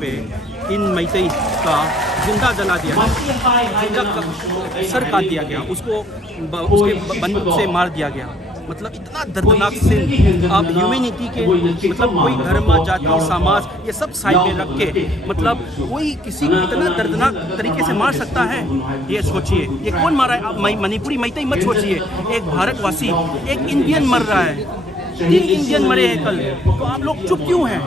पे इन मैतई का जिंदा जला दिया गया, जिंदा सर काट दिया गया, उसको उसके बंदूक से मार दिया गया। मतलब इतना दर्दनाक सीन। आप ह्यूमैनिटी के मतलब कोई धर्म जाति समाज ये सब साइड में रख के मतलब कोई किसी को इतना दर्दनाक तरीके से मार सकता है, ये सोचिए। ये कौन मारा है? आप मणिपुरी मैतई मत सोचिए, एक भारतवासी, एक इंडियन मर रहा है, 3 इंडियन मरे हैं कल, तो आप लोग चुप क्यों हैं?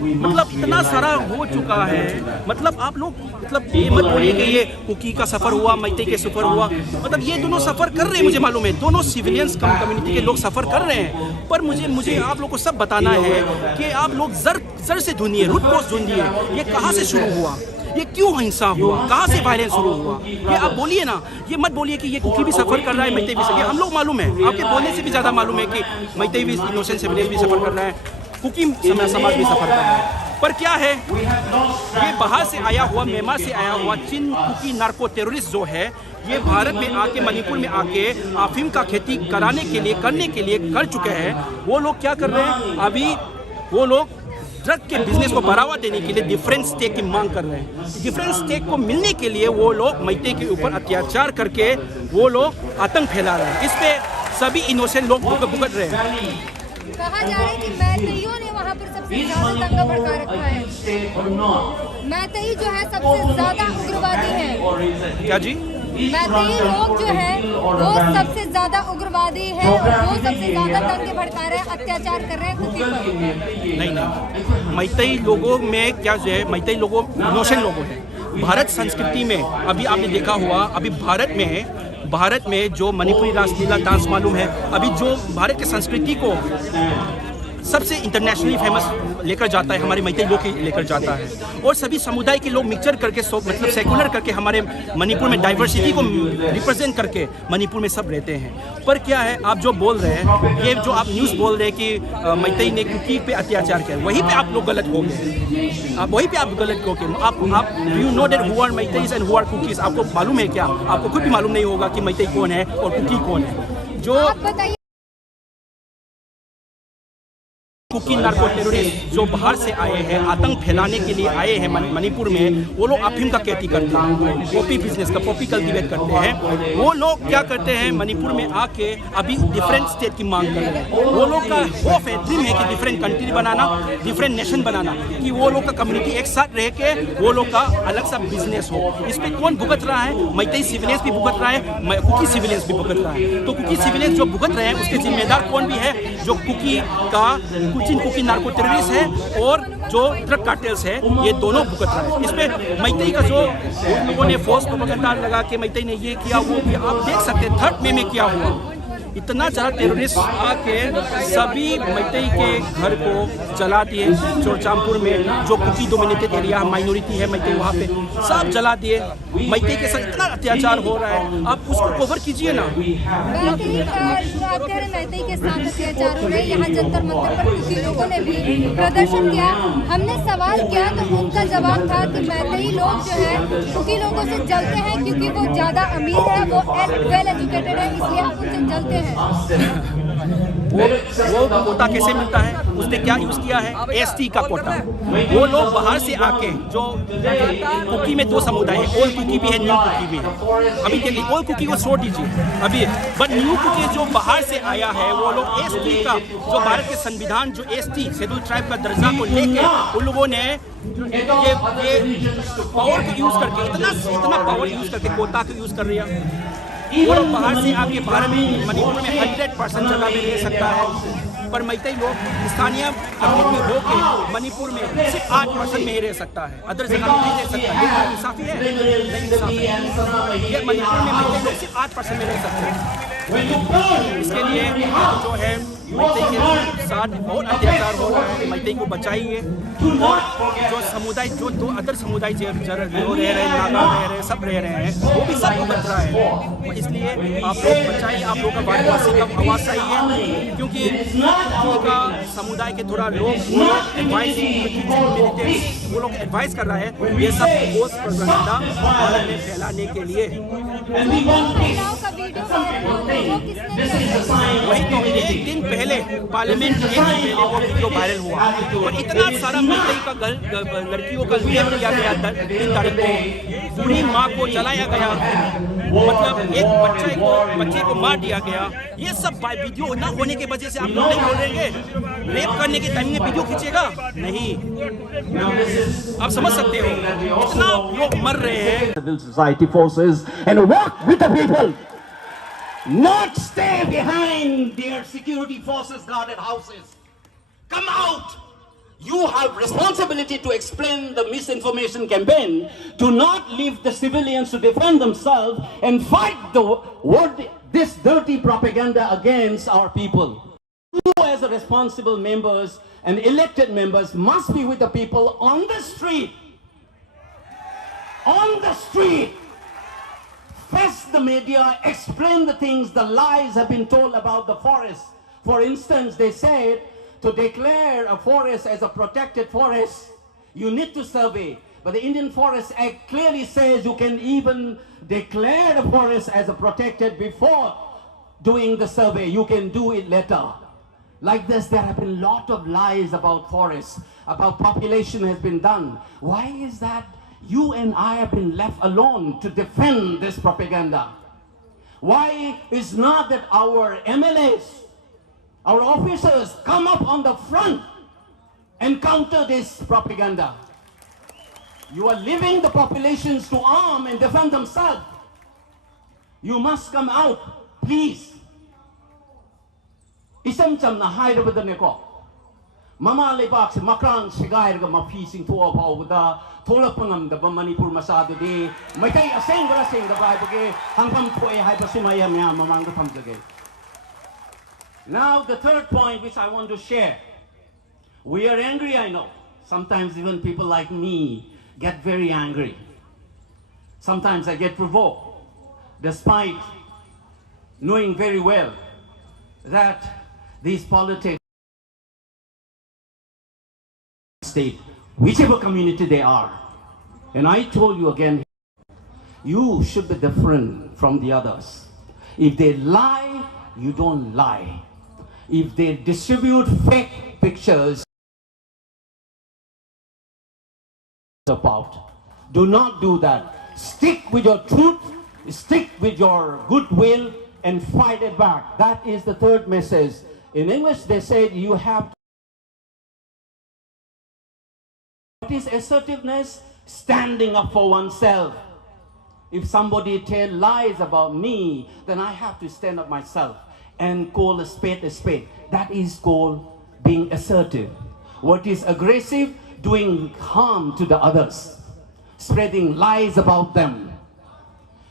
मतलब इतना सारा हो चुका है। मतलब आप लोग मतलब ये मत बोलिए कि ये कुकी का सफ़र हुआ, मैतई के सफ़र हुआ, मतलब ये दोनों सफ़र कर रहे हैं, मुझे मालूम है, दोनों सिविलियंस कम्युनिटी के लोग सफ़र कर रहे हैं। पर मुझे आप लोग को सब बताना है कि आप लोग जर से ढूंढिए, रूट कॉज ढूंढिए, ये कहाँ से शुरू हुआ, ये क्यों हिंसा हुआ, कहाँ से वायलेंस शुरू हुआ, ये आप बोलिए ना। ये मत बोलिए कि ये कुकी भी सफ़र कर रहा है, मैतई भी सफ़र, हम लोग मालूम है, आपके बोलने से भी ज़्यादा मालूम है कि मैतई भी इनोसेंट सिविलियंस भी सफ़र कर रहा है, कुकी समाज भी सफ़र कर रहा है। पर क्या है, ये बाहर से आया हुआ, म्यांमार से आया हुआ चिन कुकी नार्को टेररिस्ट जो है, ये भारत में आके, मणिपुर में आके अफीम का खेती करने के लिए कर चुके हैं। वो लोग क्या कर रहे हैं अभी, वो लोग ड्रग के बिजनेस को बढ़ावा देने के लिए डिफरेंट स्टेक की मांग कर रहे हैं। डिफरेंट स्टेक को मिलने के लिए वो लोग मैतई के ऊपर अत्याचार करके वो लोग आतंक फैला रहे हैं। इस पे सभी इनोसेंट लोग भुगत रहे हैं। कहा जा रहा है कि मैतईयों ने वहाँ पर सबसे ज्यादा दंगा भड़का रखा है। मैतई जो है सबसे ज्यादा उग्रवादी है। क्या जी? मैतई लोग जो है वो सबसे ज्यादा उग्रवादी है और वो सबसे ज्यादा दंगे भड़का रहे हैं, अत्याचार कर रहे हैं कुकी पर। नहीं, मैतई लोगों में क्या जो है, मैतई लोगों इनोसेंट लोगों हैं। भारत संस्कृति में अभी आपने देखा हुआ, अभी भारत में जो मणिपुरी रासलीला डांस मालूम है, अभी जो भारत की संस्कृति को सबसे इंटरनेशनली फेमस लेकर जाता है, हमारे मैतई लोग लेकर जाता है। और सभी समुदाय के लोग मिक्सचर करके मतलब सेकुलर करके हमारे मणिपुर में डाइवर्सिटी को रिप्रेजेंट करके मणिपुर में सब रहते हैं। पर क्या है, आप जो बोल रहे हैं, ये जो आप न्यूज़ बोल रहे हैं कि मैतई ने कुकी पे अत्याचार किया, वहीं पे आप लोग गलत हो गए। आप वहीं पे आप गलत हो गए। आप you know that who are Meiteis and who are Kukis. आपको मालूम है क्या? आपको खुद भी मालूम नहीं होगा कि मैतई कौन है और कुकी कौन है। जो कुकी नार्को टेररिस्ट जो बाहर से आए हैं, आतंक फैलाने के लिए आए हैं मणिपुर में, वो लोग अफीम का खेती करते हैं, पॉपी बिजनेस का, पॉपी कल्टीवेट करते हैं। वो लोग क्या करते हैं, मणिपुर में आके अभी डिफरेंट स्टेट की मांग कर रहे हैं। वो लोग का होप है, ड्रीम है कि डिफरेंट कंट्री बनाना, डिफरेंट नेशन बनाना, कि वो लोग का कम्युनिटी एक साथ रह के वो लोग का अलग सा बिजनेस हो। इस पर कौन भुगत रहा है? मैतई सिविलियंस भी भुगत रहा है, कुकी सिविलियंस भी भुगत रहा है। तो कुकी सिविलियंस जो भुगत रहे हैं उसके जिम्मेदार कौन भी है? जो कुकी का चिन कुकी नार्को टेररिस्ट है और जो ड्रग कार्टेल्स है, ये दोनों भुगत रहे हैं। इसमें मैतई का जो लोगों ने फोर्स प्रोपेगेंडा लगा के मैतई ने ये किया, वो किया, आप देख सकते हैं 3rd मई में क्या हुआ। इतना ज़्यादा टेररिस्ट आके सभी मैतई के घर को जला दिए। चोरचामपुर में जो कुकी डोमिनेटेड एरिया माइनॉरिटी है मैतई, वहाँ पे सब जला दिए। मैतई के साथ इतना अत्याचार हो रहा है, आप उसको कवर कीजिए ना। मैतई के साथ अत्याचार हो रहे हैं। यहाँ जंतर मंतर पर कुकी लोगों ने भी प्रदर्शन किया। हमने सवाल किया तो उनका जवाब था कि मैतई लोग जो है कुकी लोगों से जलते हैं क्योंकि वो ज़्यादा अमीर है, वो वेल एजुकेटेड है, इसलिए आप उनसे जलते हैं। वो कोटा कैसे मिलता है? उसने क्या यूज किया है? एसटी का कोटा। वो लोग बाहर से आके, जो कुकी में 2 समुदाय है, ओल्ड कुकी भी है, न्यू कुकी भी है। अभी देखिए, ओल्ड कुकी को छोड़ दीजिए अभी, बट न्यू कुकी जो बाहर से आया है, वो लोग एसटी का, जो भारत के संविधान जो एसटी शेड्यूल ट्राइब का दर्जा को लेके उन लोगों ने ये पावर को यूज करके, इतना पावर यूज करके कोटा को यूज कर रही है। वो लोग बाहर से आके भारत में मणिपुर में 100% जगह में रह सकता है, पर मैतई लोग स्थानीय कम्युनिटी होकर मणिपुर में सिर्फ 8% में ही रह सकता है, अदर जगह में नहीं रह सकता। ये इंसाफी है? नहीं इंसाफी है। ये मणिपुर में मैतई लोग सिर्फ 8% में रह सकते हैं। इसके लिए जो है मैतई के साथ बहुत अत्याचार हो रहा है, मैतई को बचाइए। और जो समुदाय, जो 2 अदर समुदाय जो रह रहे हैं, नागा रह रहे हैं, सब रह रहे हैं, वो भी सबको बच रहा है। इसलिए आप लोग बचाइए, आप लोग का भारतवासी का आवाज़ चाहिए, क्योंकि का समुदाय के थोड़ा लोग वो लोग एडवाइस कर रहा है ये सब पोस्ट प्रोपेगेंडा भारत में फैलाने के लिए। And we want peace. महिलाओं का वीडियो Some वायरल people होता है, वो think किसने this is किया? a sign वही of तो एक divinity. दिन पहले पार्लियामेंट एक दिन पहले वो वीडियो वायरल हुआ और इतना सारा मुद्दई का लड़कियों का रेप किया गया 3 तारीख को, पूरी माँ को जलाया गया, मतलब एक बच्चे को मार दिया गया। ये सब वीडियो ना होने की वजह से आप लोग नहीं बोलेंगे रेप करने के टाइम में वीडियो खींचेगा नहीं। आप समझ सकते हो इतना लोग मर रहे हैं। Civil society forces and work with the people, not stay behind their security forces guarded houses. Come out. You have responsibility to explain the misinformation campaign. Do not leave the civilians to defend themselves and fight this dirty propaganda against our people. You as a responsible members and elected members must be with the people on the street. On the street. Face the media, explain the things, the lies have been told about the forest. For instance, they said to declare a forest as a protected forest, you need to survey. But the Indian Forest Act clearly says you can even declare the forest as a protected before doing the survey. You can do it later. Like this, there have been a lot of lies about forests, about population has been done. Why is that? You and I have been left alone to defend this propaganda. Why is not that our MLAs, our officers come up on the front and counter this propaganda? You are leaving the populations to arm and defend themselves. You must come out, please. Isam cham na hai rabada neko. Mama lebak se makrang sigai raga mafi sing thua pa obada thola pangam da Manipur masado de maitai aseng bara seng da bai bage hangam thoi hai pasimaya mya mamang da thamjage. Now the third point which I want to share. We are angry, I know. Sometimes even people like me get very angry. Sometimes I get provoked, despite knowing very well that these politics state, whichever community they are. And I told you again, you should be different from the others. If they lie, you don't lie. If they distribute fake pictures about, do not do that. Stick with your truth, stick with your goodwill, and fight it back. That is the third message. In English, they said you have. What is assertiveness? Standing up for oneself. If somebody tells lies about me, then I have to stand up myself and call a spade a spade. That is called being assertive. What is aggressive? Doing harm to the others. Spreading lies about them.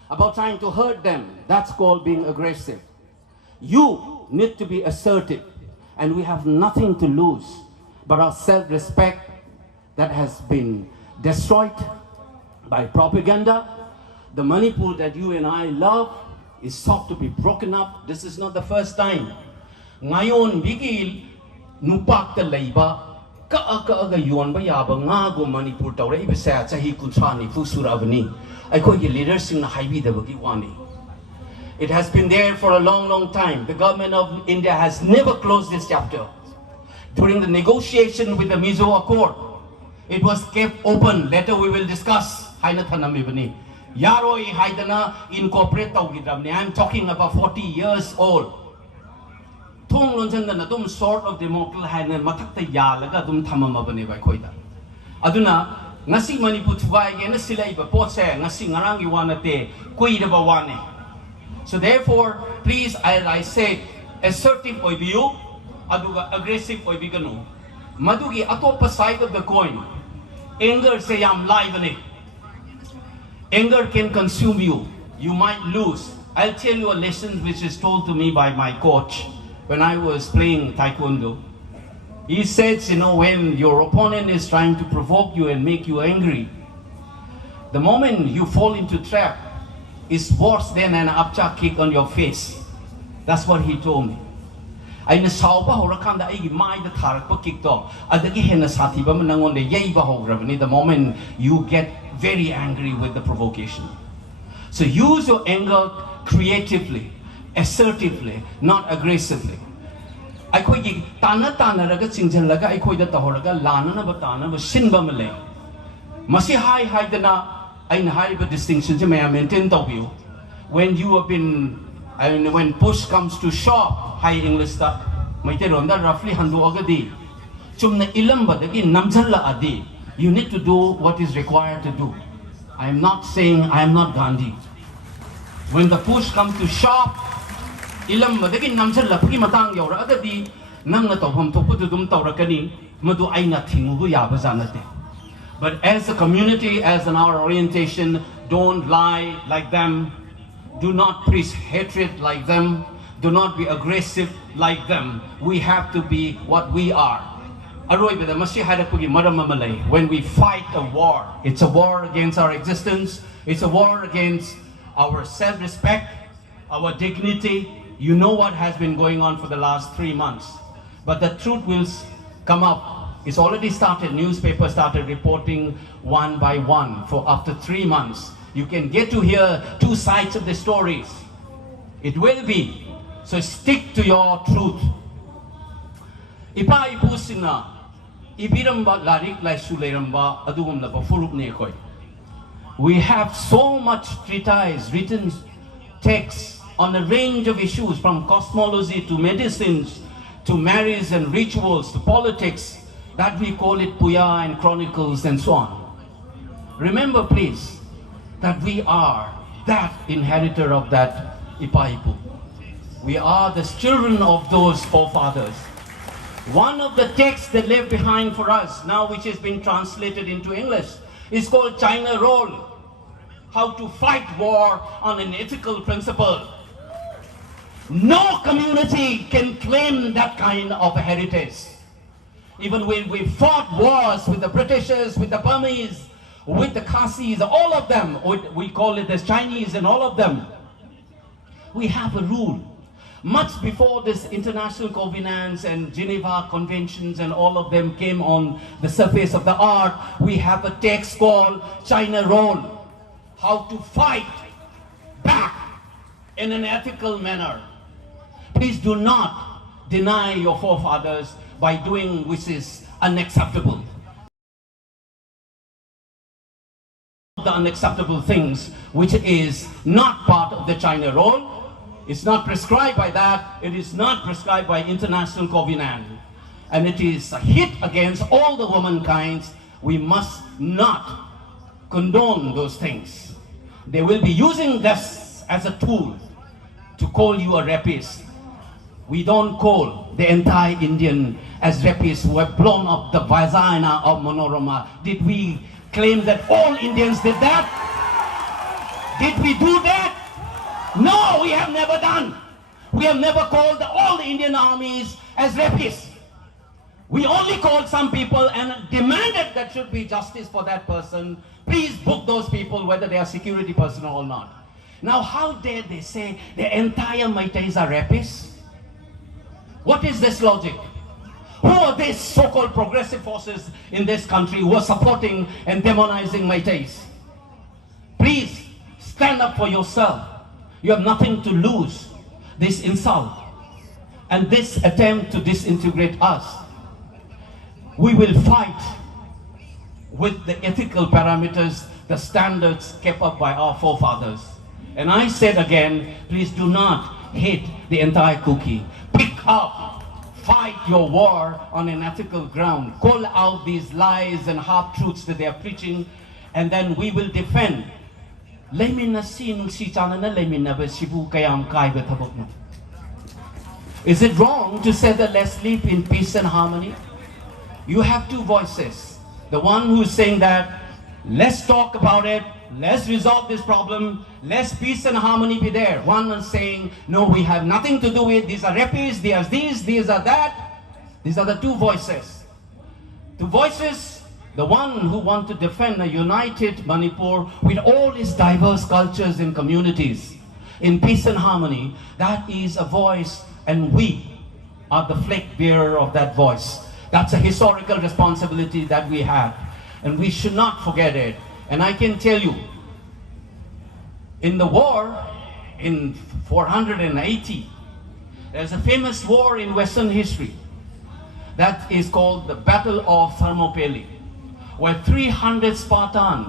About trying to hurt them. That's called being aggressive. You need to be assertive. And we have nothing to lose but our self-respect that has been destroyed by propaganda. The Manipur that you and I love is sought to be broken up. This is not the first time. Ngayon bigil nupak ta leiba ka yon ba yaba nga go Manipur tawra ibasa chahi kunthani fu surabani aikoi gi leaders sing na haibi da bagi wani. It has been there for a long time. The government of India has never closed this chapter. During the negotiation with the Mizo Accord, it was kept open. Later we will discuss. Yaroi haidana incorporate tawgidramni. I'm talking about 40 years old. Thong lonjan na dum sort of democracy haina mathakta yalaga dum thamamabane bai khoida. Aduna ngasi Manipur thuai ge na silai ba potse ngasi ngarang iwanate kuiraba wane. So therefore, please, as I said, assertive oibiu, aduga aggressive oibiganu. Madugi atopa side of the coin. Anger say yam lively. Anger can consume you. You might lose. I'll tell you a lesson which is told to me by my coach when I was playing taekwondo. He says, you know, when your opponent is trying to provoke you and make you angry, the moment you fall into trap is worse than an upchuck kick on your face. That's what he told me. Aina sauba horakanda aigi mai da tharakpa kick to adagi hena sathi ba manangonde yei ba hograbani the moment you get very angry with the provocation. So use your anger creatively, assertively, not aggressively. ꯑꯩꯈꯣꯏꯒꯤ ꯇꯥꯟꯅꯔꯒ ꯆꯤꯡꯖꯜꯂꯒ ꯑꯩꯈꯣꯏꯗ ꯇꯧꯔꯒ ꯂꯥꯟꯅꯅꯕ ꯇꯥꯟꯅꯕ ꯁꯤꯟꯕ ꯑꯃ ꯂꯩ ꯃꯁꯤ ꯍꯥꯏꯗꯅ ꯑꯩꯅ ꯍꯥꯏꯔꯤꯕ ꯗꯤꯁꯇꯤꯡꯁꯟꯁꯦ ꯃꯌꯥꯝ ꯃꯦꯟꯇꯦꯟ ꯇꯧꯕꯤꯌꯨ when you have been when push comes to shove high Englishta ꯃꯩꯇꯩꯂꯣꯟꯗ roughly ꯍꯟꯗꯣꯛꯑꯒꯗꯤ ꯆꯨꯝꯅ ꯏꯂꯝꯕꯗꯒꯤ ꯅꯝꯖꯜꯂꯛꯑꯗꯤ you need to do what is required to do. I am not saying I am not Gandhi. When the push comes to shove ilambadagi namjallapagi matang yauragadi nangna tawham thokpadu dum tawrakani madu aina thingubu yaba janate. But as a community, as in our orientation, don't lie like them, do not preach hatred like them, do not be aggressive like them. We have to be what we are. When we fight a war, it's a war against our existence, it's a war against our self-respect, our dignity. You know what has been going on for the last 3 months. But the truth will come up. It's already started. Newspapers started reporting one by one for after 3 months. You can get to hear two sides of the stories. It will be. So stick to your truth. Ipa ipusina ibiramba larik laisu leiramba adugumna ba furupne koi. We have so much treatise, written texts on a range of issues, from cosmology to medicines to marriage and rituals to politics, that we call it Puya and Chronicles and so on. Remember please that we are that inheritor of that Ipaipu. We are the children of those forefathers. One of the texts they left behind for us now, which has been translated into English, is called China Roll. How to fight war on an ethical principle. No community can claim that kind of a heritage. Even when we fought wars with the Britishers, with the Burmese, with the Khasis, all of them, we call it the Chinese and all of them, we have a rule. Much before this international covenants and Geneva conventions and all of them came on the surface of the earth, we have a text called China Roll. How to fight back in an ethical manner. Please do not deny your forefathers by doing which is unacceptable. The unacceptable things which is not part of the China Roll. It's not prescribed by that. It is not prescribed by international covenant. And it is a hit against all the womankind. We must not condone those things. They will be using this as a tool to call you a rapist. We don't call the entire Indian as rapists who have blown up the vagina of Manorama. Did we claim that all Indians did that? Did we do that? No, we have never done. We have never called all the Indian armies as rapists. We only called some people and demanded that should be justice for that person. Please book those people, whether they are security personnel or not. Now, how dare they say the entire Meiteis are rapists? What is this logic? Who are these so-called progressive forces in this country who are supporting and demonizing Meiteis? Please stand up for yourself. You have nothing to lose. This insult and this attempt to disintegrate us. We will fight with the ethical parameters, the standards kept up by our forefathers. And I said again, please do not hate the entire cookie. Pick up, fight your war on an ethical ground. Call out these lies and half-truths that they are preaching, and then we will defend. Is it wrong to say that let's live in peace and harmony? You have two voices. The one who is saying that let's talk about it, let's resolve this problem, let's peace and harmony be there. One is saying, no, we have nothing to do with, these are rapists, these are that. These are the two voices. Two voices, the one who wants to defend a united Manipur with all its diverse cultures and communities in peace and harmony, that is a voice, and we are the flag bearer of that voice. That's a historical responsibility that we have, and we should not forget it. And I can tell you, In the war in 480, there's a famous war in Western history that is called the Battle of Thermopylae, where 300 Spartans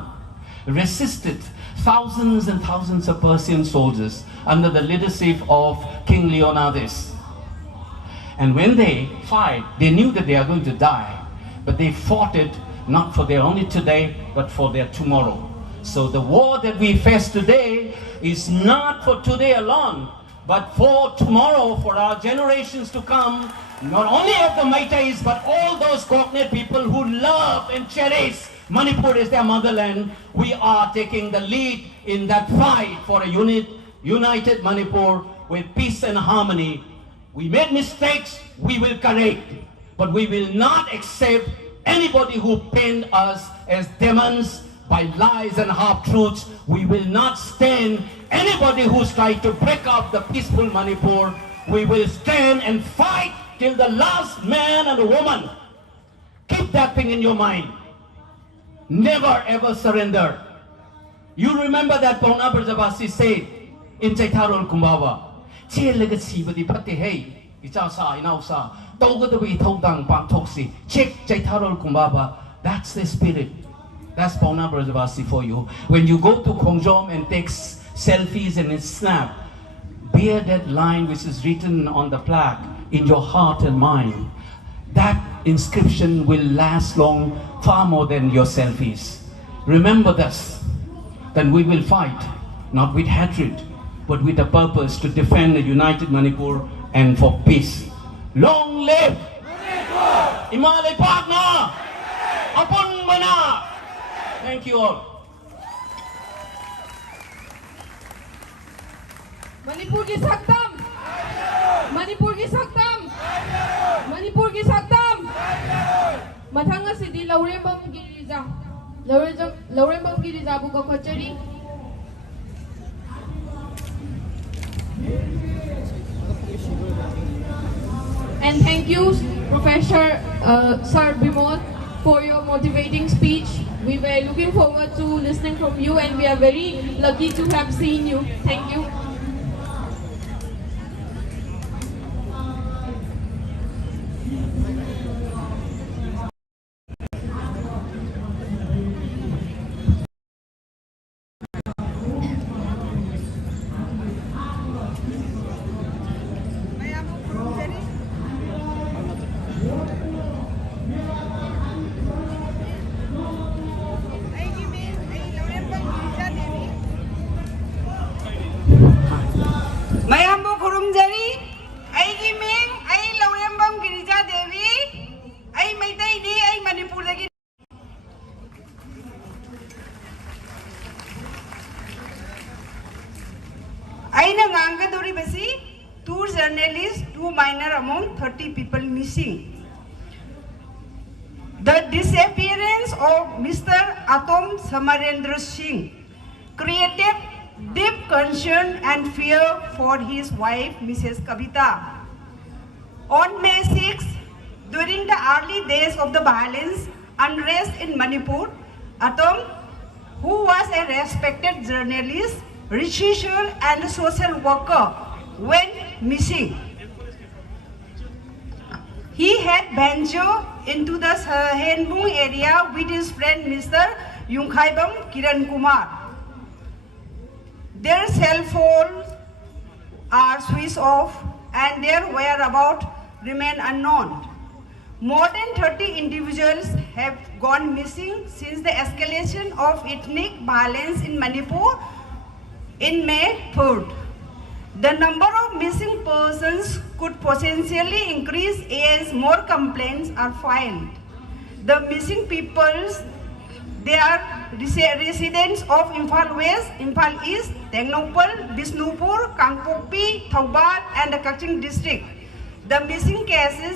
resisted thousands and thousands of Persian soldiers under the leadership of King Leonidas. And when they fight, they knew that they are going to die, but they fought it not for their only today, but for their tomorrow. So the war that we face today is not for today alone, but for tomorrow, for our generations to come, not only of the Meiteis, but all those cognate people who love and cherish Manipur as their motherland. We are taking the lead in that fight for a united Manipur with peace and harmony. We made mistakes, we will correct, but we will not accept anybody who paint us as demons by lies and half-truths. We will not stand anybody who's trying to break up the peaceful Manipur. We will stand and fight till the last man and woman. Keep that thing in your mind. Never ever surrender. You remember that Pauna Brajabasi said in Chaitharol Kumbaba, Che legacy badi pate hey, Ichasa, Inausa, Togadawi Togdang Pantoksi, check Chaitharol Kumbaba. That's the spirit. That's Pauna Brajabasi for you. When you go to Khongjom and take selfies and snap, bear that line which is written on the plaque in your heart and mind. That inscription will last long, far more than your selfies. Remember this, then we will fight, not with hatred, but with a purpose to defend a united Manipur and for peace. Long live Manipur! Imalay Partner! Apun Mana! Thank you all. Manipur ki saktam! Manipur ki saktam! Manipur ki saktam! Mathang asidi Laurembam Giriza. Laurembam Giriza bu kakhachari. And thank you, Professor Sir Bimod, for your motivating speech. We were looking forward to listening from you, and we are very lucky to have seen you. Thank you. Mayambu Kurumjari, Aigi Ming, Ai Laurembam Girija Devi, Ai Maitai Di, Ai Manipur Dagi. Aina Ganga Dori Basi, 2 journalists, 2 minor among 30 people missing. The disappearance of Mr. Atom Samarendra Singh created deep concern and fear for his wife, Mrs. Kavita. On May 6, during the early days of the violence, unrest in Manipur, Atom, who was a respected journalist, researcher and social worker, went missing. He had ventured into the Henbung area with his friend Mr. Yungkhaibam Kiran Kumar. Their cell phones are switched off and their whereabouts remain unknown. More than 30 individuals have gone missing since the escalation of ethnic violence in Manipur in May 3rd. The number of missing persons could potentially increase as more complaints are filed. The missing peoples, they are residents of Imphal West, Imphal East, Tengnoupal, Bisnupur, Kangpokpi, Thoubal and the Kaching district. The missing cases